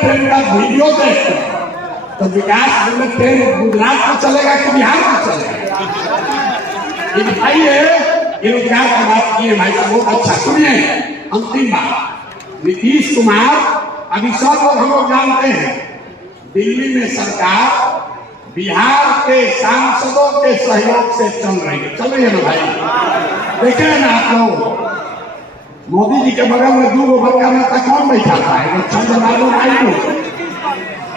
Train का video देखकर तो विकास बुलेट ट्रेन गुजरात में चलेगा कि बिहार में चलेगा? ये बताइए। ये रोजगार की बात की है भाई साहब, बहुत अच्छा। सुनिए अंतिम बात, नीतीश कुमार, अभी सब लोग हम लोग जानते हैं दिल्ली में सरकार बिहार के सांसदों के सहयोग से चल रही है। चल रही है ना भाई? देखे ना आप लोग, मोदी जी के बगल में दो बड़का नेता कौन बैठा था? चंद्रबाबू नायडू,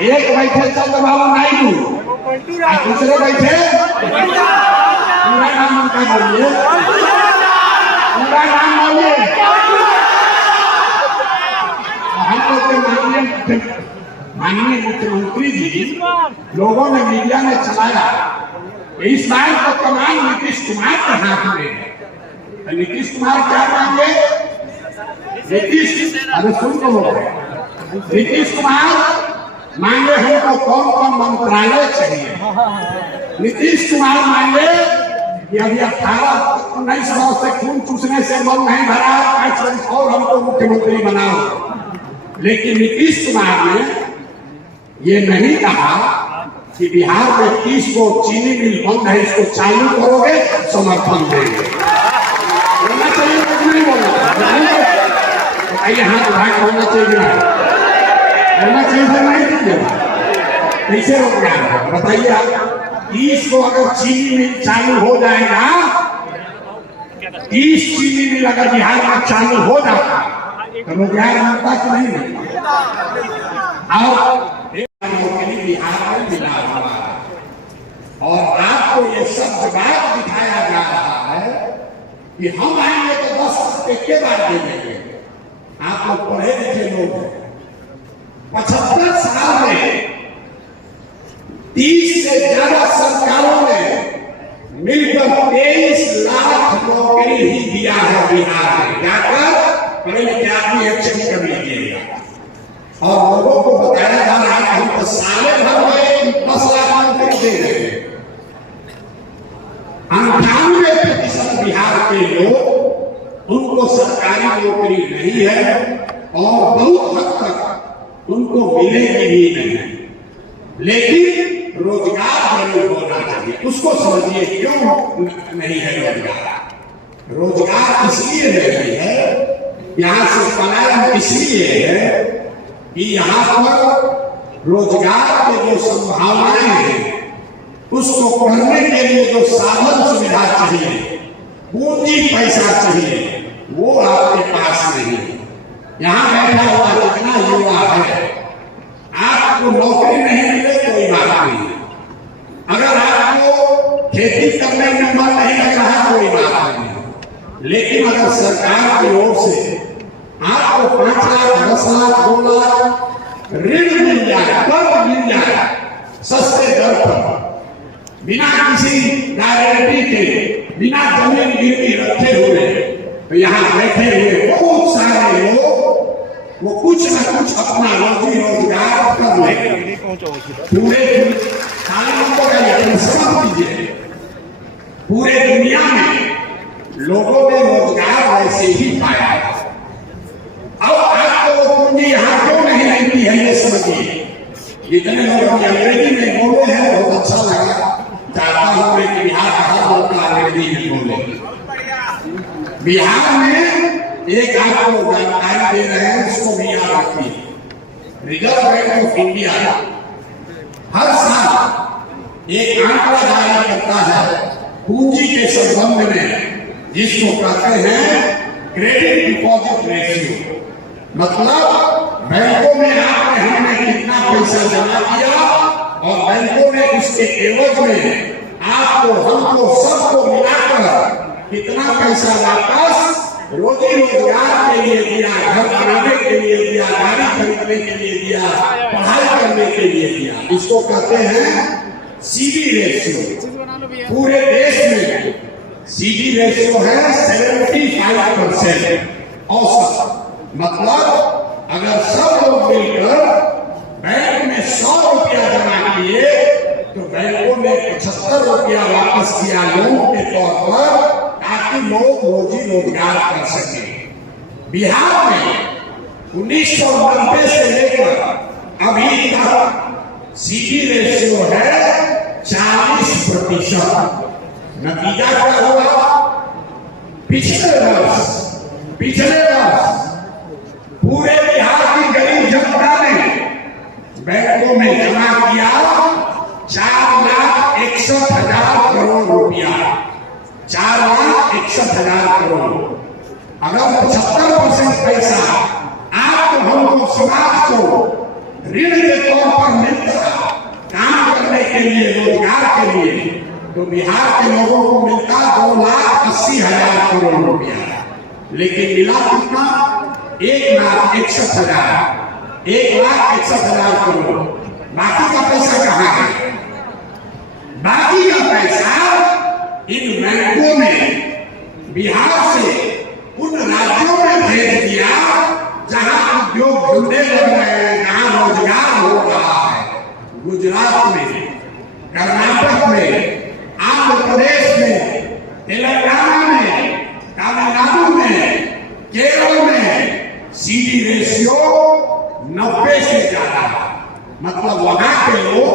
एक बैठे चंद्रबाबू नायडू और दूसरे बैठे, पूरा नाम उनका बोलिए, पूरा नाम बोलिए। हम लोग के माननीय मुख्यमंत्री जी, लोगों ने मीडिया में चलाया इस बार तो कमान नीतीश कुमार के हाथ में है। नीतीश कुमार क्या मांगे? नीतीश, अरे सुन तो लो, नीतीश कुमार मांगे हमको कौन कौन मंत्रालय चाहिए। नीतीश कुमार मांगे कि अभी 18-19 वर्ष से खून चूसने से मन नहीं भरा, 5 वर्ष और हमको मुख्यमंत्री बनाओ। लेकिन नीतीश कुमार ने ये नहीं कहा कि बिहार में 30 को चीनी मिल बंद है, इसको चालू करोगे समर्थन देंगे। बोलना चाहिए कुछ नहीं बोला, बताइए हाथ उठा के होना चाहिए ना, बोलना चाहिए सर नहीं कीजिएगा। कैसे रोजगार बताइए आप? 30 को अगर चीनी मिल चालू हो जाएगा, 30 चीनी मिल अगर बिहार में चालू हो जाता तो रोजगार मिलता कि नहीं मिलता? और बिहार में मिला हुआ और आपको ये सब जवाब दिखाया जा रहा है कि हम आएंगे तो 10 के बाद दे देंगे। आप लोग पढ़े लिखे लोग हैं, 75 साल में 30 से ज्यादा सरकारों ने मिलकर 23 लाख नौकरी ही दिया है बिहार में। जाकर पढ़े लिखे आदमी एक्शन कर लीजिएगा। और लोगों को बताया जा रहा है कि हम तो साले भर में 10 लाख नौकरी दे रहे हैं। 98% बिहार के लोग, उनको सरकारी नौकरी नहीं है और बहुत हद तक उनको मिलेगी भी नहीं। लेकिन रोजगार जरूर होना चाहिए। उसको समझिए क्यों नहीं है रोजगार? रोजगार इसलिए नहीं है, यहाँ से पलायन इसलिए है कि यहाँ पर रोजगार के जो संभावनाएं हैं उसको करने के लिए जो साधन सुविधा चाहिए, पूंजी पैसा चाहिए, वो आपके पास नहीं है। यहाँ बैठा हुआ जितना युवा है, आपको नौकरी नहीं मिले कोई बात नहीं, अगर आपको खेती करने में मन नहीं लग रहा कोई बात नहीं, लेकिन अगर सरकार की ओर से आपको 5 लाख 10 लाख 2 लाख ऋण मिल जाए, कर्ज मिल जाए सस्ते दर पर, बिना किसी गारंटी के, बिना जमीन गिरवी रखे हुए, तो यहाँ बैठे हुए बहुत सारे लोग वो कुछ न कुछ अपना रोजी रोजगार कर लेंगे। पूरे दुनिया में लोगों ने रोजगार वैसे ही पाया है। अब आपको वो पूंजी यहाँ क्यों नहीं रहती है ये समझिए। जितने लोग अंग्रेजी में बोले हैं बहुत अच्छा लगा, चाहता हूँ कि बिहार का हर लोग अंग्रेजी में बोले। बिहार में एक आपको जानकारी दे रहे हैं, उसको भी याद रखिए। रिजर्व बैंक ऑफ इंडिया हर साल एक आंकड़ा जारी करता है पूंजी के संबंध में, जिसको कहते हैं क्रेडिट डिपॉजिट रेशियो। मतलब बैंकों में आपने हमने कितना पैसा जमा किया और बैंकों ने उसके एवज में आपको हमको सबको मिलाकर कितना पैसा वापस रोजी रोजगार के लिए दिया, घर बनाने के लिए दिया, गाड़ी खरीदने के लिए दिया, पढ़ाई करने के लिए दिया। इसको कहते हैं सीडी रेशियो। पूरे देश में सीडी रेशियो है 75% औसत। मतलब अगर सब लोग मिलकर बैंक में 100 रुपया जमा किए तो बैंकों ने 75 रुपया वापस किया लोन के तौर पर, ताकि लोग रोजी रोजगार कर सके। बिहार में 1990 से लेकर अभी तक सीडी रेशियो है 40%। नतीजा क्या हुआ? पिछले वर्ष पूरे बिहार की गरीब जनता ने बैंकों में जमा किया 4,61,000 करोड़ रुपया। 4,61,000 करोड़। अगर 75% पैसा आपको, हमको, समाज को ऋण के तौर पर मिलता काम करने के लिए, रोजगार के लिए, तो बिहार के लोगों को मिलता 2,80,000 करोड़ रुपया। लेकिन मिला कितना? 1,61,000। 1,61,000 करोड़। बाकी का पैसा कहाँ है? बाकी का पैसा इन बैंकों ने बिहार से उन राज्यों में भेज दिया जहां उद्योग धंधे लग रहे हैं, जहां रोजगार हो रहा है। गुजरात में, कर्नाटक में, आंध्र प्रदेश में, तेलंगाना में, तमिलनाडु में, केरल में सीडी रेशियो 90 से ज्यादा है। मतलब वहां के लोग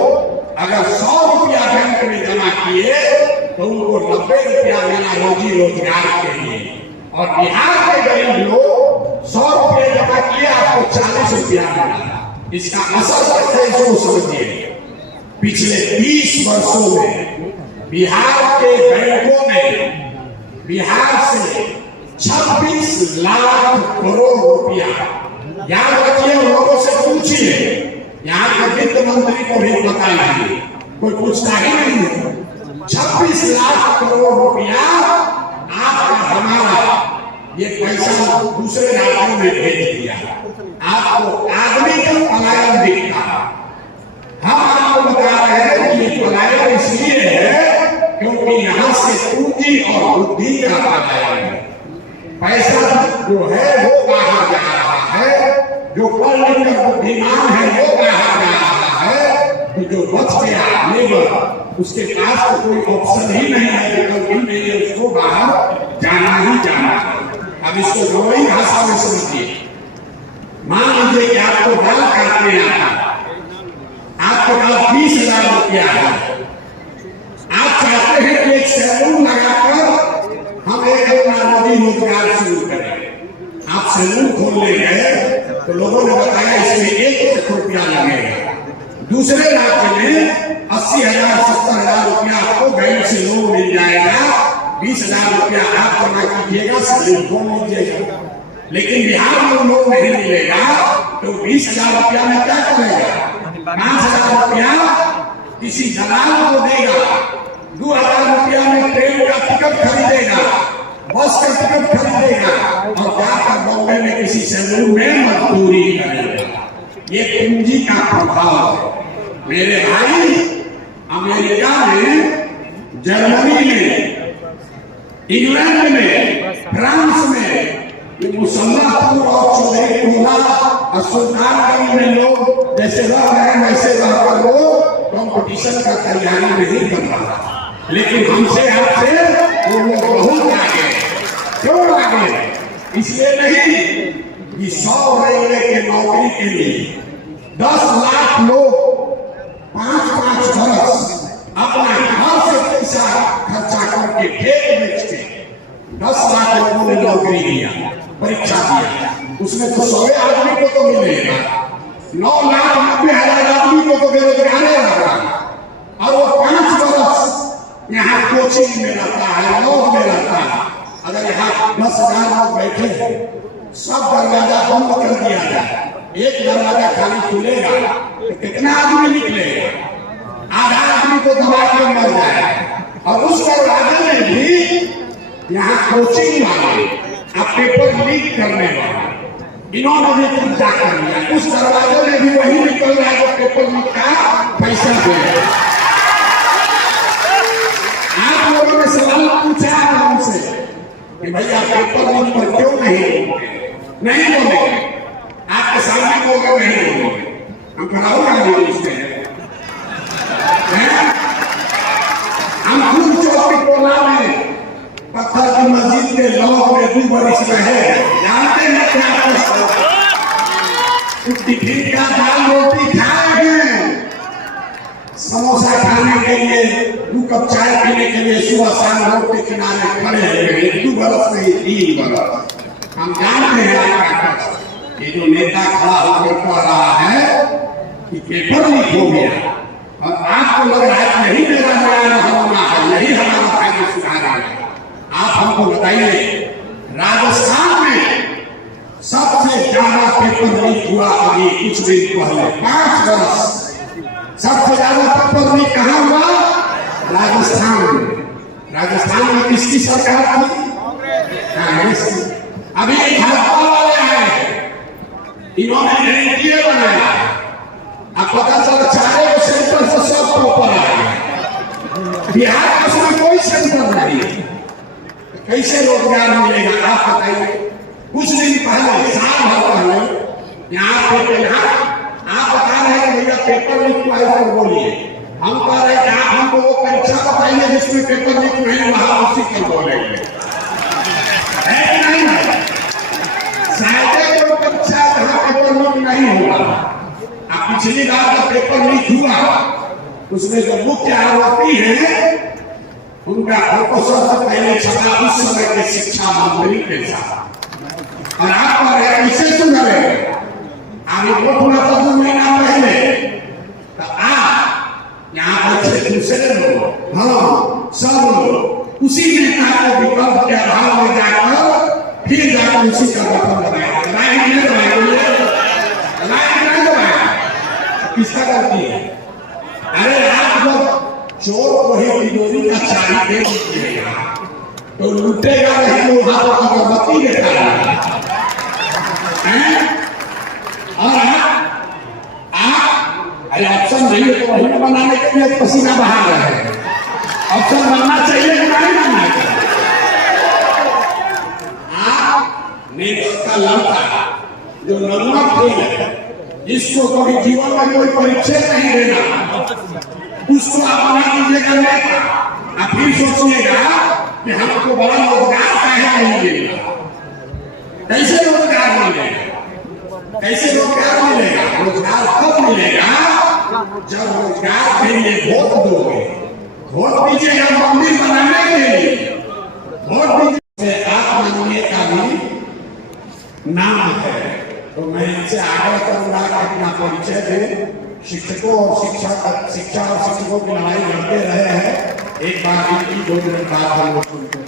अगर 100 रुपया बैंक में जमा किए तो उनको 90 रुपया देना रोजी रोजगार के लिए। और बिहार के गरीब लोग 100 रुपये जमा किए, आपको 40 रुपया मिला। इसका असर कैसे, इसको समझिए। पिछले 30 वर्षों में बिहार के बैंकों ने बिहार से 26 लाख करोड़ रुपया, याद रखिए, लोगों से पूछिए, यहाँ के वित्त मंत्री को भी पता नहीं, कोई पूछता ही नहीं है। 26 लाख करोड़ रुपया आपका, हमारा ये पैसा दूसरे राज्यों में भेज दिया। आपको आदमी का पलायन दिखता है। हम आपको बता रहे हैं कि ये पलायन इसलिए है क्योंकि यहाँ से पूंजी और बुद्धि का पलायन है। पैसा जो है वो बाहर जा रहा है, जो पढ़ लिखकर बुद्धिमान है वो बाहर जा रहा है, तो जो बच गया लेबर, उसके पास तो कोई ऑप्शन ही नहीं है, विकल्प ही नहीं है, उसको बाहर जाना ही जाना है। अब इसको दोनों भाषा में समझिए। मान लीजिए कि आपको बाल काटने आता, आपके पास 20,000 रुपया है। आप चाहते हैं कि एक सैलून लगाकर हम एक अपना रोजी रोजगार शुरू करें। आप सैलून खोलने गए तो लोगों ने बताया इसमें 1 लाख रुपया लगेगा। दूसरे राज्य में 80,000 70,000 रुपया आपको बैंक से लोन मिल जाएगा। 20,000 रुपया आप जमा कीजिएगा, सैलून खोल लीजिएगा। लेकिन बिहार में लोन नहीं मिलेगा तो 20,000 रुपया में क्या करेगा? 5,000 रुपया किसी दलाल को देगा, 2,000 रुपया में ट्रेन का टिकट खरीदेगा, बस का टिकट खरीदेगा और जाकर बॉम्बे में किसी सैलून में मजदूरी करेगा। ये पूंजी का प्रभाव है। मेरे भाई, अमेरिका में, जर्मनी में, इंग्लैंड में, फ्रांस में मुसल्लापुर और चौधरी टोला और सुल्तानगंज में लोग जैसे रह रहे हैं वैसे रहकर वो कंपटीशन का तैयारी नहीं कर रहा। लेकिन हमसे आपसे वो लोग बहुत आगे। क्यों आगे? इसलिए नहीं कि 100 रेलवे के नौकरी के लिए 10 लाख लोग 5-5 बरस अपना घर से पैसा खर्चा करके खेत बेच के 10 लाख लोगों ने नौकरी दिया, परीक्षा दिया। उसमें तो 100 आदमी को तो मिलेगा, 9,90,000 आदमी को तो बेरोजगार रहा। और वो 5 बरस यहाँ कोचिंग में रहता है, लॉ में रहता है। अगर यहाँ 10,000 लोग बैठे हैं, सब दरवाजा बंद कर दिया जाए, एक दरवाजा खाली खुलेगा तो कितना आदमी निकलेगा? आधा आदमी को दबा के मर जाएगा। और उस दरवाजे में भी यहाँ कोचिंग वाले, अब पेपर लीक करने वाले, इन्होंने भी कब्जा कर लिया। उस दरवाजे में भी वही निकल रहा है जो पेपर लीक का पैसा दे। आप लोगों ने सवाल पूछा है हमसे कि भैया पेपर लीक पर क्यों नहीं बोलेंगे? आपके सामने बोलकर नहीं बोलेंगे। हम कराओ गांधी उसके हम खुद चौकी टोला में पत्थर की मस्जिद के लोग में 2 बरस रहे, जानते हैं क्या टिफिन का दाल रोटी के लिए 2 कप चाय पीने के लिए सुबह शाम रोड के किनारे खड़े हो गए, 2 बरस नहीं 3 बरस। हम जानते हैं आपका कष्ट। ये जो नेता खड़ा होकर कह रहा है कि पेपर लीक हो गया और आपको लग रहा है यही मेरा न्याय होना है, यही हमारा फायदा सुधार है। आप हमको बताइए, राजस्थान में सबसे ज्यादा पेपर लीक हुआ अभी कुछ दिन पहले 5 बरस सबसे ज्यादा पेपर लीक कहाँ हुआ? राजस्थान में। राजस्थान में किसकी सरकार थी? कांग्रेस की। अभी भाजपा वाले हैं, इन्होंने एनडीए बनाया। अब पता चला चाहे सेंटर से सब प्रॉपर आए, बिहार में उसमें कोई सेंटर नहीं है, कैसे रोजगार मिलेगा? आप बताइए। कुछ दिन पहले, साल भर पहले यहाँ पे आप बता रहे हैं भैया पेपर लीक हुआ है, बोलिए। हम कह रहे हैं आप हमको वो परीक्षा बताइए जिसमें पेपर लीक नहीं हुआ, उसी पर बोलेंगे, है कि नहीं? शायद कोई परीक्षा जहाँ पेपर लीक नहीं हुआ। अब पिछली बार जब पेपर लीक हुआ उसमें जो मुख्य आरोपी है उनका फोटो सबसे पहले छपा उस समय के शिक्षा मंत्री के साथ। और आप कह रहे हैं इसे सुधरे आगे वोट हुआ तो 2 महीना पहले, तो आप यहाँ बच्चे दूसरे लोग, हाँ सब लोग उसी नेता को विकल्प के अभाव में जाकर फिर जाकर उसी का गठन बनाया। किसका गलती है? अरे आप जब चोर को ही तिजोरी का चाबी दे दीजिएगा तो लूटेगा नहीं, वो हाथों का अगरबत्ती देता है। और आप ऑप्शन नहीं है तो वही बनाने के लिए पसीना बहा रहे हैं। ऑप्शन बनना चाहिए कि नहीं बनना चाहिए? आपने उसका लड़का जो नंबर थे, जिसको कभी जीवन में कोई परीक्षा नहीं देना, उसको आप बना दीजिएगा नेता। आप फिर सोचिएगा कि हमको बड़ा रोजगार काहे नहीं मिलेगा? कैसे रोजगार मिलेगा? कैसे रोजगार मिलेगा? रोजगार कब मिलेगा? जब रोजगार के लिए वोट दोगे। वोट दीजिएगा मंदिर बनाने के लिए, वोट दीजिए। आत्मनिर्भर का भी नाम है, तो मैं इनसे आग्रह करूंगा कि अपना परिचय दें। शिक्षकों और शिक्षा और शिक्षकों की लड़ाई लड़ते रहे हैं। एक बार इनकी 2 मिनट बात हम लोग सुनते हैं।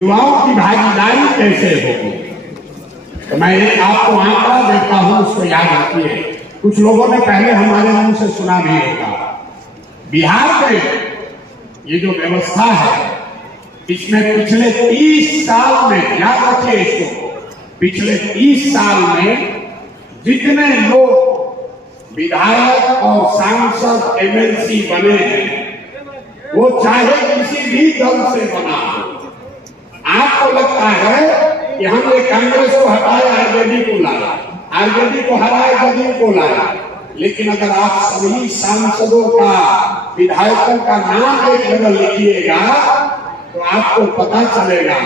युवाओं की भागीदारी कैसे होगी? तो मैं आपको आंकड़ा देता हूं, उसको याद रखिए। कुछ लोगों ने पहले हमारे मुंह से सुना भी होगा। बिहार में ये जो व्यवस्था है, इसमें पिछले 30 साल में, याद रखिए इसको, पिछले 30 साल में जितने लोग विधायक और सांसद एमएलसी बने हैं, वो चाहे किसी भी दल से बना हो। आपको लगता है कि हमने कांग्रेस को हटाया, आरजेडी को लाया, आरजेडी को हराया, जदयू को लाया, लेकिन अगर आप सभी सांसदों का, विधायकों का नाम एक जगह लिखिएगा तो आपको पता चलेगा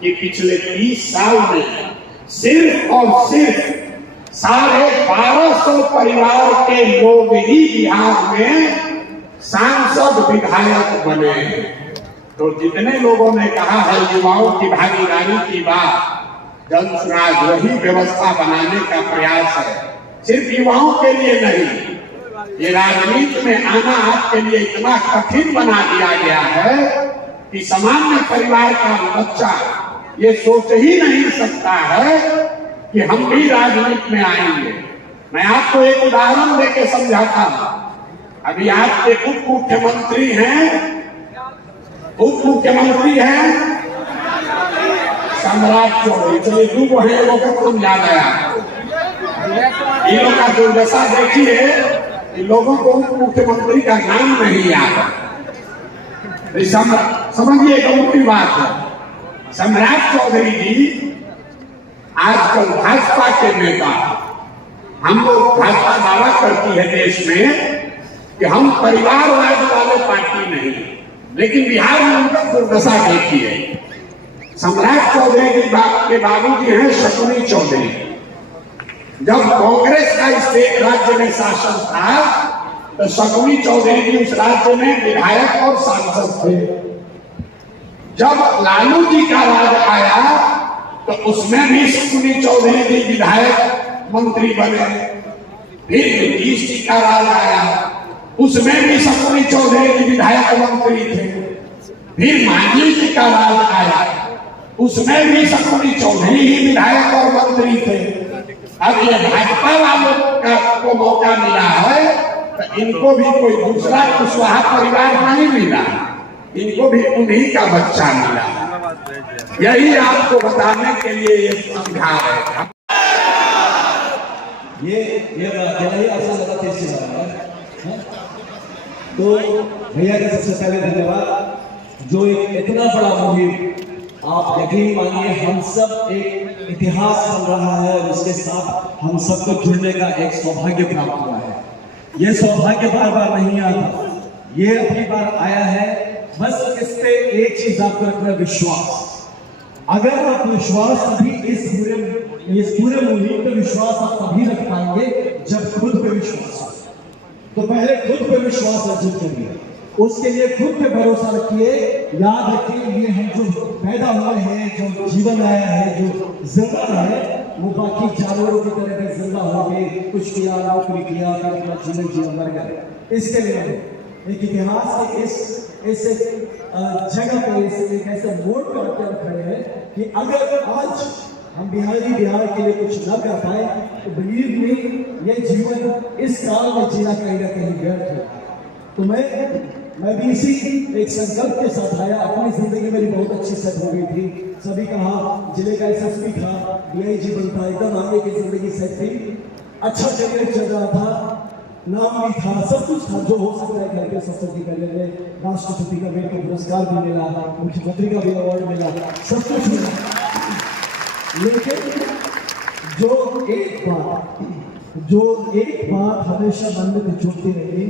कि पिछले 30 साल में सिर्फ और सिर्फ 1250 परिवार के लोग ही बिहार में सांसद विधायक बने। तो जितने लोगों ने कहा है युवाओं की भागीदारी की बात, जनसुराज वही व्यवस्था बनाने का प्रयास है। सिर्फ युवाओं के लिए नहीं, ये राजनीति में आना आपके लिए इतना कठिन बना दिया गया है कि सामान्य परिवार का बच्चा ये सोच ही नहीं सकता है कि हम भी राजनीति में आएंगे। मैं आपको एक उदाहरण देके समझाता हूं। अभी आपके उप मुख्यमंत्री हैं, सम्राट चौधरी, चलिए 2 है, लोग का नाम याद आया। इन लोग का दुर्दशा देखिए, इन लोगों को मुख्यमंत्री का नाम नहीं याद है। समझिए गंभीर बात है। सम्राट चौधरी जी आजकल भाजपा के नेता, हम लोग भाजपा दावा करती है देश में कि हम परिवारवाद वाले पार्टी नहीं, लेकिन बिहार में उनका दुर्दशा देखिए। सम्राट चौधरी के बाबूजी हैं शकुनी चौधरी। जब कांग्रेस का इस राज्य में शासन था तो शकुनी चौधरी जी उस राज्य में विधायक और सांसद थे। जब लालू जी का राज आया तो उसमें भी शकुनी चौधरी जी विधायक मंत्री बने। फिर नीतीश जी का राज आया, उसमें भी शकुनी चौधरी जी विधायक मंत्री थे। फिर मांझी जी का राज आया, उसमें भी शकुनी चौधरी ही विधायक और मंत्री थे। अब ये भाजपा वालों को मौका मिला है तो इनको भी कोई दूसरा कुशवाहा परिवार नहीं मिला, इनको भी उन्हीं का बच्चा मिला। यही आपको बताने के लिए ये समझा है। ये ऐसा लगा कैसे तो भैया का सबसे पहले धन्यवाद। जो एक इतना बड़ा मुहिम, आप यकीन मानिए हम सब एक इतिहास बन रहा है और उसके साथ हम सबको जुड़ने का एक सौभाग्य प्राप्त हुआ है। ये सौभाग्य बार बार नहीं आता, ये अपनी बार आया है। बस इस पे एक चीज आपको रखना, विश्वास। अगर आप विश्वास तभी इस पूरे मुहिम पे विश्वास आप तभी रख पाएंगे जब खुद पे विश्वास हो। तो पहले खुद पे विश्वास अर्जित करिए, उसके लिए खुद पे भरोसा रखिए। याद रखिए ये हम जो पैदा हुए हैं, जो जीवन आया है, जो जिंदा है, वो बाकी जानवरों की तरह का जिंदा हो गए, कुछ किया, नौकरी किया, अपना जीवन मर गए। इसके लिए एक इतिहास के इस जगह पे एक ऐसे मोड़ पर आकर खड़े हैं कि अगर आज हम बिहार के लिए कुछ न कर पाए तो बिलीव मी, ये जीवन इस काल में जीना कहीं ना कहीं व्यर्थ है। तो मैं भी इसी एक संकल्प के साथ आया। अपनी जिंदगी मेरी बहुत अच्छी सेट हो गई थी। सभी कहा जिले का एसएसपी था, डीआईजी बनता, एकदम आगे की जिंदगी सेट थी, अच्छा करियर चल रहा था, नाम भी था, सब कुछ था जो हो सकता है घर के सफर की करियर में। राष्ट्रपति का मेरे को पुरस्कार भी मिला, मुख्यमंत्री का भी अवार्ड मिला, सब कुछ मिला। लेकिन जो एक बात हमेशा मन में जुड़ती रही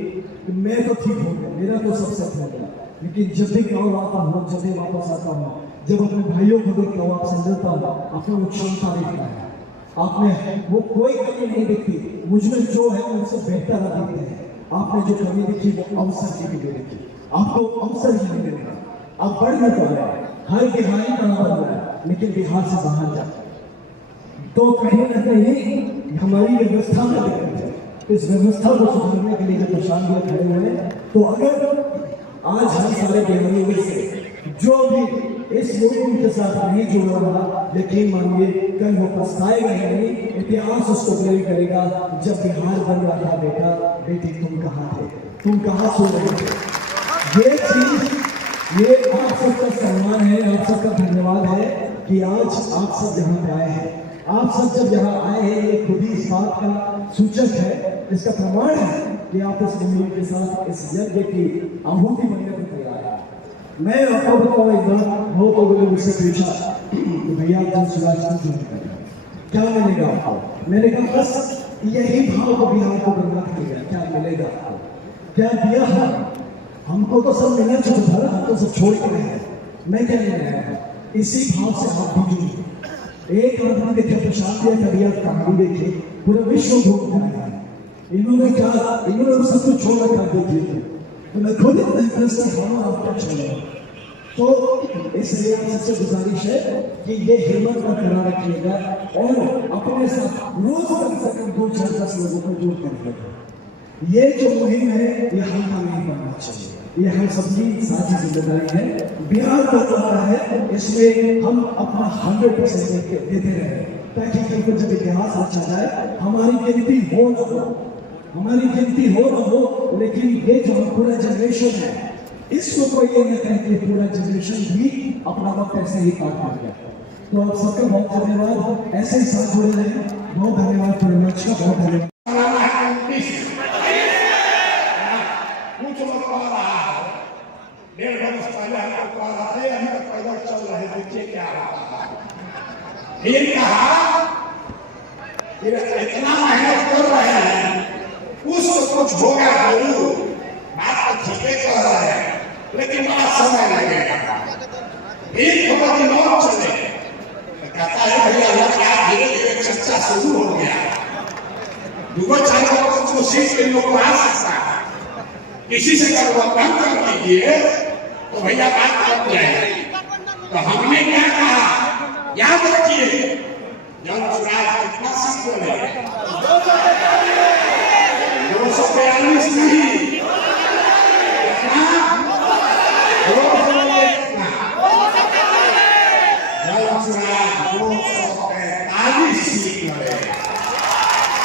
कि मैं तो ठीक हो गया, मेरा तो सब सेट हो गया। लेकिन जब भी गाँव आता हूँ, जब भी वापस आता हूँ, जब अपने भाइयों को देखता हूँ, आपसे मिलता हूँ, आपने वो क्षमता देखता है, आपने वो कोई कमी नहीं दिखती। मुझमें जो है उनसे बेहतर आप दिखते हैं। आपने जो कमी दिखी वो अवसर की भी देखी, आपको अवसर ही नहीं मिलेगा। आप बढ़ नहीं पा रहे, हर बिहारी बराबर हो रहा है, लेकिन बिहार से बाहर जाते तो कहीं ना कहीं हमारी व्यवस्था में दिक्कत है। इस व्यवस्था को सुधारने के लिए जब प्रशांत जी खड़े हुए, तो अगर आज हम सारे बिहारियों में से जो भी इस मुहिम के साथ नहीं जुड़ रहा, यकीन मानिए कल वो पछताएगा नहीं, इतिहास उसको प्रेरित करेगा। जब बिहार बन रहा था, बेटा बेटी तुम कहाँ थे, तुम कहाँ सो रहे थे। ये चीज, ये आप सबका सम्मान है, आप सबका धन्यवाद है कि आज आप सब यहाँ पे आए हैं। आप सब जब यहाँ आए हैं, ये खुद ही इस बात का सूचक है, इसका प्रमाण है कि आप इस मुहिम के साथ इस यज्ञ की आहुति बनने को तैयार है। मैं आपको बताऊँ एक बात, बहुत लोगों ने मुझसे पूछा कि भैया जन सुराज क्या मिलेगा आपको। मैंने कहा बस यही भाव को बिहार को बर्बाद करेगा, क्या मिलेगा आपको, क्या दिया है हमको तो सब मिलना चाहिए था, हम तो सब छोड़ के रहे। मैं क्या ले रहा हूँ, इसी भाव से आप भी जुड़िए। एक आदमी देखे प्रशांत या कभी आप कहानी देखे, पूरा विश्व घूम रहा है। इन्होंने सब कुछ छोड़ रखा देखिए, तो मैं खुद इतना इंटरेस्ट हूँ आपका छोड़ा। तो इसलिए आप सबसे गुजारिश है कि ये हिम्मत बरकरार रखिएगा और अपने साथ रोज कम से कम 2-4-10 लोगों को जोड़ कर रखें। ये जो मुहिम है ये हमका नहीं बनना चाहिए, ये हम सबकी साझी जिम्मेदारी है। बिहार को रहा है, इसमें हम अपना 100% देते रहे, ताकि कल को जब इतिहास रचा जाए हमारी गिनती हो न हो, लेकिन ये जो पूरा जनरेशन है इसको कोई ये न कहे कि पूरा जनरेशन भी अपना वक्त ऐसे ही पार कर गया। तो आप सबका बहुत धन्यवाद, ऐसे ही साथ जुड़े रहे। बहुत धन्यवाद, पूरे मंच का बहुत धन्यवाद। फिर कहा इतना मेहनत कर रहे हैं, कुछ होगा जरूर, बात तो ठीक कह रहा है, लेकिन बड़ा समय लगेगा। फिर होगा कि और चले। तो कहता है भैया लड़का धीरे धीरे चर्चा शुरू हो गया, दुगो चार कोशिश के लोग आ सकता है, किसी से अगर वो काम कर दीजिए तो भैया बात कर जाएगी। तो हमने क्या कहा, याद रखिए यंत्रराज कितना सीट बोले, 242 नहीं, यंत्रराज 245 सीट लड़े।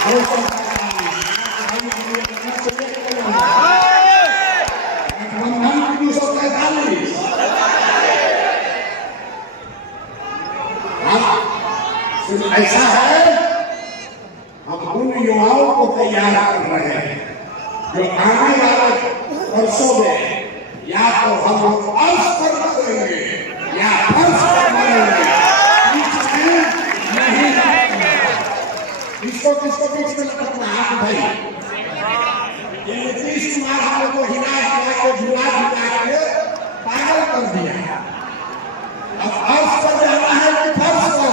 245 ऐसा है, हम उन युवाओं को तैयार कर रहे हैं जो आने वाले वर्षों में या तो हम फर्श पर करेंगे या फर्श पर मरेंगे, किसको किसको बीच में लटकना है भाई। ये नीतीश कुमार हम लोग को हिला हिला के झुला झुला के पागल कर दिया। अब फर्श पर जाना है कि फर्श पर,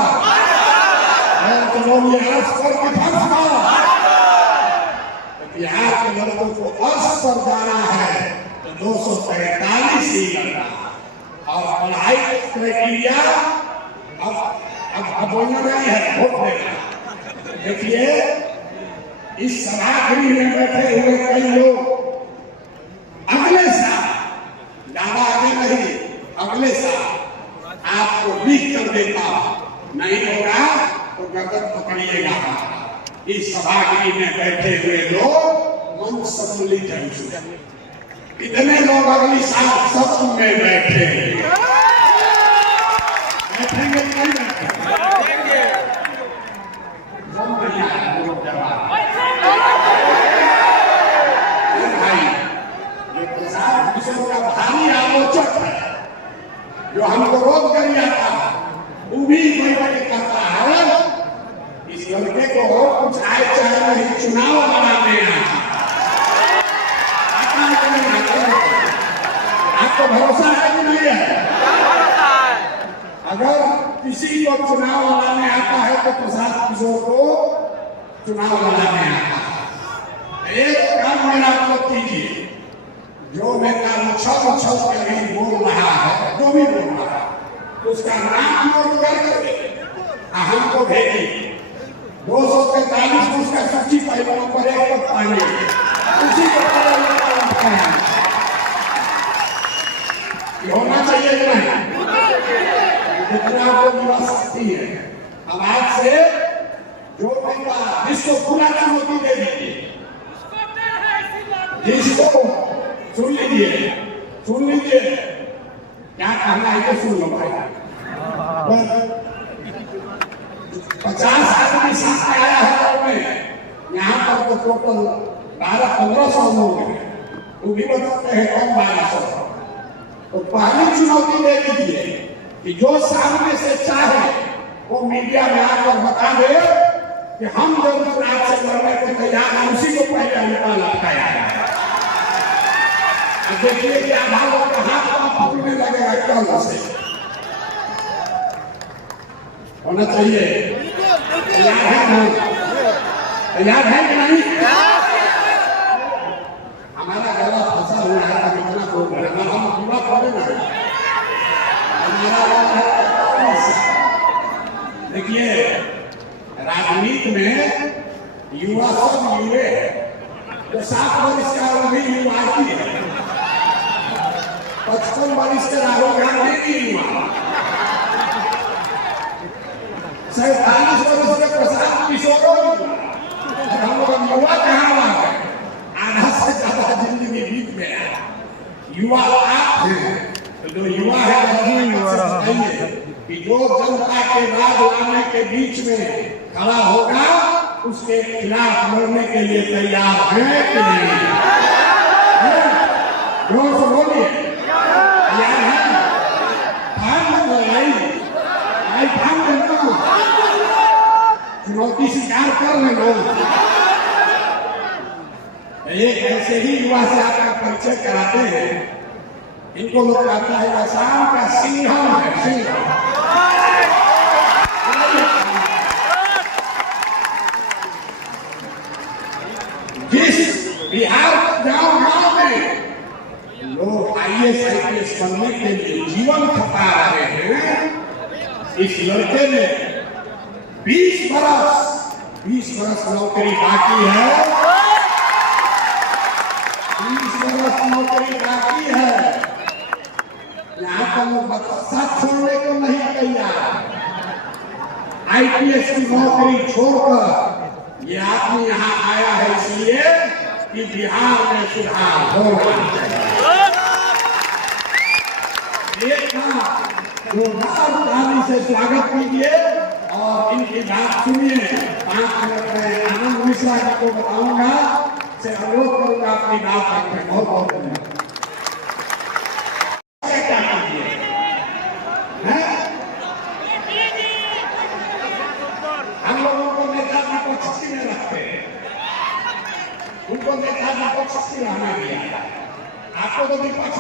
बिहार के लड़कों को फर्श पर जाना है तो 245 ही लड़ना। और पढ़ाई प्रक्रिया अब बोलना नहीं है, वोट देना। देखिए इस सभागृह में बैठे हुए कई लोग अगले साल, ज्यादा आगे नहीं, अगले साल आपको लिख कर देता, नहीं होगा तो गर्दन पकड़िएगा। इस सभागृह में बैठे हुए लोग मन सम्मिलित है, इतने लोग अगली साल सत्र में बैठेंगे, बैठेंगे नहीं बैठेंगे। भाई ये प्रसाद किशोर का भारी आलोचक है, जो हमको रोक कर आता वो भी बड़ी कहता है इस लड़के को कुछ आए चाहे नहीं, चुनाव लड़ाने आपको भरोसा है कि नहीं है? अगर किसी को चुनाव लड़ाने आता है तो प्रसाद किशोर को चुनाव लड़ाने आता है। एक काम मेरा आप लोग कीजिए, जो नेता उछल के भी बोल रहा है, जो भी बोल रहा है, उसका नाम नोट करके हमको भेजिए। 245 उसका सूची पहले नंबर 1 पर पाएंगे, उसी को होना चाहिए कि नहीं? जितना आपको युवा शक्ति है, अब आज से जो नेता जिसको पूरा चुनौती दे दीजिए, जिसको सुन लीजिए क्या कहना है तो सुन लो भाई। 50 आदमी साथ आया है में, यहाँ पर तो टोटल 1200-1500 लोग हैं, वो भी बताते हैं कम 1200। तो पहली चुनौती दे दीजिए कि जो सामने से चाहे वो मीडिया में आकर बता दे कि हम जब चुनाव से लड़ने को तैयार हैं, उसी को पहले हल्का लटकाया है। देखिए कि आधा लोग हाथ पकड़ने लगेगा कल से होना चाहिए। तैयार है कि नहीं? हमारा गला फंसा हुआ है, कितना बोल रहे हैं, हम युवा थोड़े ना। देखिए राजनीति में युवा सब युवे है, जो 7 वर्ष का भी युवा की है, 55 वर्ष के राहुल गांधी की युवा, 47 वर्ष के प्रसाद किशोर, हम लोग युवा कहाँ आ गए? आधा से ज्यादा जिंदगी बीत गया। युवा आप हैं, तो जो युवा है कि जो जनता के राज लाने के बीच में खड़ा होगा, उसके खिलाफ लड़ने के लिए तैयार है कि नहीं? जोर से बोलिए, तैयार है? चुनौती स्वीकार कर रहे लोग। एक ऐसे ही युवा से आपका परिचय कराते हैं इनको लोग कहता है आसाम का सिंघम है, सिंघम। जिस बिहार गांव में लोग IAS IPS बनने के लिए जीवन खपा रहे हैं, इस लड़के ने 20 बरस नौकरी बाकी है, 20 बरस नौकरी बाकी है। यहाँ पर लोग साथ छोड़ने को नहीं तैयार। IPS की नौकरी छोड़कर ये आदमी यहाँ आया है इसलिए कि बिहार में सुधार होना चाहिए। एक जोरदार ताली से स्वागत कीजिए और इनकी बात सुनिए। 5 मिनट में आनंद मिश्रा जी को बताऊंगा, से अनुरोध करूंगा अपनी बात रखें। बहुत बहुत धन्यवाद। क्या कीजिए हम लोगों को नेता विपक्ष में रखते हैं, उनको नेता विपक्ष में रहना दिया, आपको तो विपक्ष